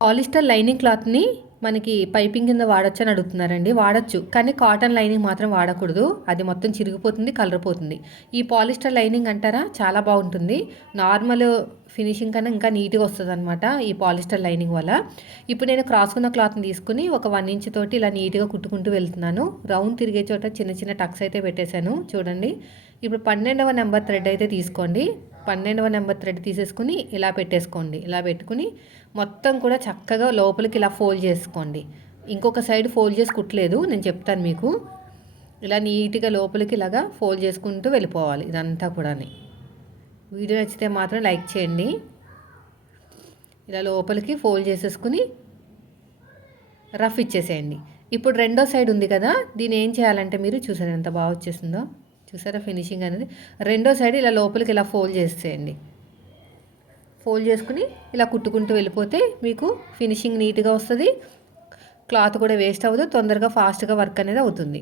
Polyester lining క్లాత్‌ని మనకి piping కింద వాడొచ్చని అడుగుతున్నారండి. వాడొచ్చు. కానీ కాటన్ లైనింగ్ మాత్రం వాడకూడదు. అది మొత్తం చిరిగిపోతుంది, కలర్ పోతుంది. ఈ పాలిస్టర్ లైనింగ్ అంటారా చాలా బావుంటుంది. నార్మల్ ఫినిషింగ్ కన్నా ఇంకా నీట్‌గా వస్తదనమాట ఈ పాలిస్టర్ లైనింగ్ వల్ల. ఇప్పుడు నేను క్రాస్‌కున్న క్లాత్‌ని తీసుకొని ఒక 1 ఇంచ్ తోటి ఇలా నీట్‌గా కుట్టుకుంటూ వెళ్తున్నాను. రౌండ్ తిరిగే చోట చిన్న చిన్న టక్స్ అయితే పెట్టేశాను చూడండి. ఇప్పుడు 12వ నెంబర్ థ్రెడ్ అయితే తీసుకోండి. 12వ నెంబర్ థ్రెడ్ తీసేసుకొని ఇలా పెట్టేసుకోండి. ఇలా పెట్టుకొని మొత్తం కూడా చక్కగా లోపలికి ఇలా ఫోల్డ్ చేసుకోండి. ఇంకొక సైడ్ ఫోల్డ్ చేసి కుట్టలేదు, నేను చెప్తాను మీకు. ఇలా నీట్‌గా లోపలికి ఇలాగా ఫోల్డ్ చేసుకుంటూ వెళ్ళిపోవాలి ఇదంతా కూడాని. వీడియో నచ్చితే మాత్రం లైక్ చేయండి. ఇలా లోపలికి ఫోల్డ్ చేసేసుకుని రఫ్ ఇచ్చేసేయండి. ఇప్పుడు రెండో సైడ్ ఉంది కదా, దీన్ని ఏం చేయాలంటే మీరు చూసారా ఎంత బాగా వచ్చేసిందో, చూసారా ఫినిషింగ్ అనేది. రెండో సైడ్ ఇలా లోపలికి ఇలా ఫోల్డ్ చేసేయండి. ఫోల్డ్ చేసుకుని ఇలా కుట్టుకుంటూ వెళ్ళిపోతే మీకు ఫినిషింగ్ నీట్‌గా వస్తుంది. క్లాత్ కూడా వేస్ట్ అవ్వదు. తొందరగా ఫాస్ట్‌గా వర్క్ అనేది అవుతుంది.